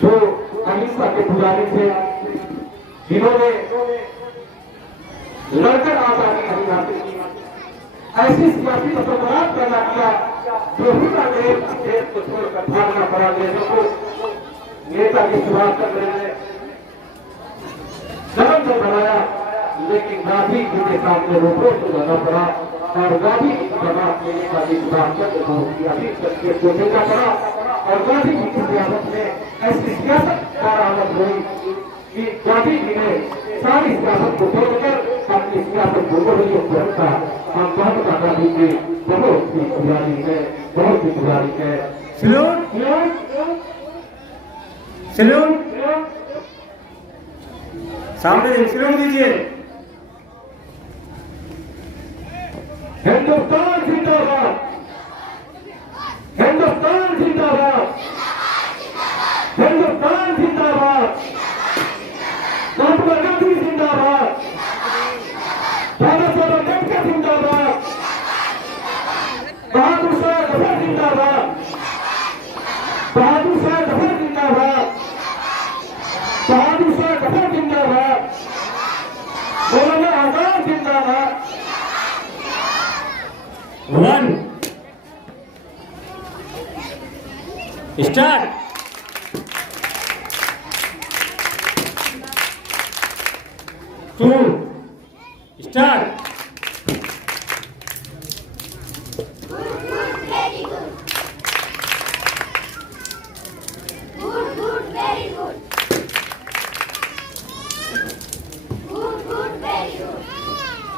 जो अहिंसा के पुजारी थे, जिन्होंने लड़कर आजादी नहीं हासिल की, ऐसी सियासी तत्वरात पैदा किया जो देश को छोड़कर भागना पड़ा देशों को। नेताजी सुभाष चंद्र ने जन्म तो बनाया, लेकिन गांधी जी के सामने रोको तो जाना पड़ा और गांधी जी की जमात में नेताजी सुभाष चंद्र को अभी तक को देखना पड़ा। और गांधी जी की सियासत में ऐसी सियासत बरामद हुई कि गांधी जी ने सारी सियासत को छोड़कर अपनी सियासत को बड़ी उपयोगिता हम महात्मा गांधी की बहुत ही पुरानी है, बहुत ही पुरानी है। सामने सैल्यूट दीजिए। हिंदुस्तान जिंदाबाद, हिंदुस्तान जिंदाबाद, हिंदुस्तान जिंदाबाद, महात्मा गांधी जिंदाबाद, बाबा साहब अम्बेडकर जिंदाबाद, बहादुर शाह जफर जिंदाबाद, बहादुर शाह जफर जिंदाबाद, बहादुर शाह जफर जिंदाबाद, मौलाना आजाद जिंदाबाद। 1 स्टार्ट। 2 start.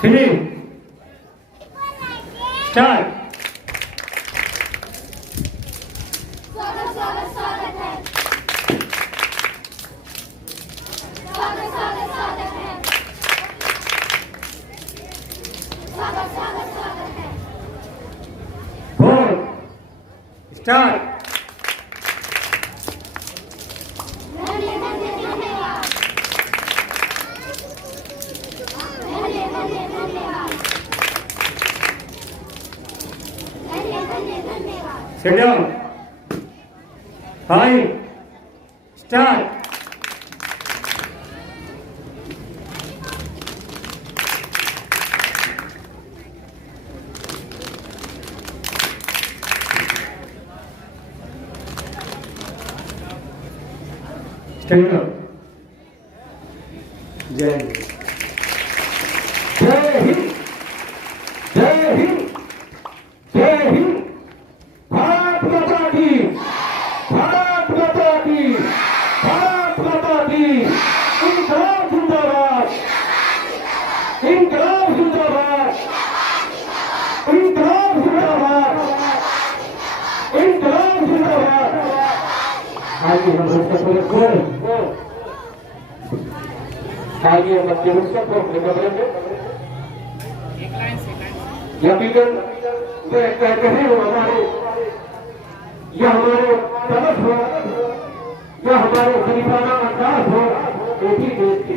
Three. Start. Four. Start. Sit down. 5. Start. Stand up. Jai Hind. जय हिंद, जय हिंद, जय हिंद। भारत माता की, भारत माता की, भारत माता की। इंकलाब जिंदाबाद, इंकलाब जिंदाबाद, इंकलाब जिंदाबाद, इंकलाब जिंदाबाद। आइए हम उसका आइए हम अपने उसका करेंगे। या पीकर वे कहते हैं वो हमारे या हमारे तलफ हो या हमारे गरीबाना अंदाज हो, एक ही देश की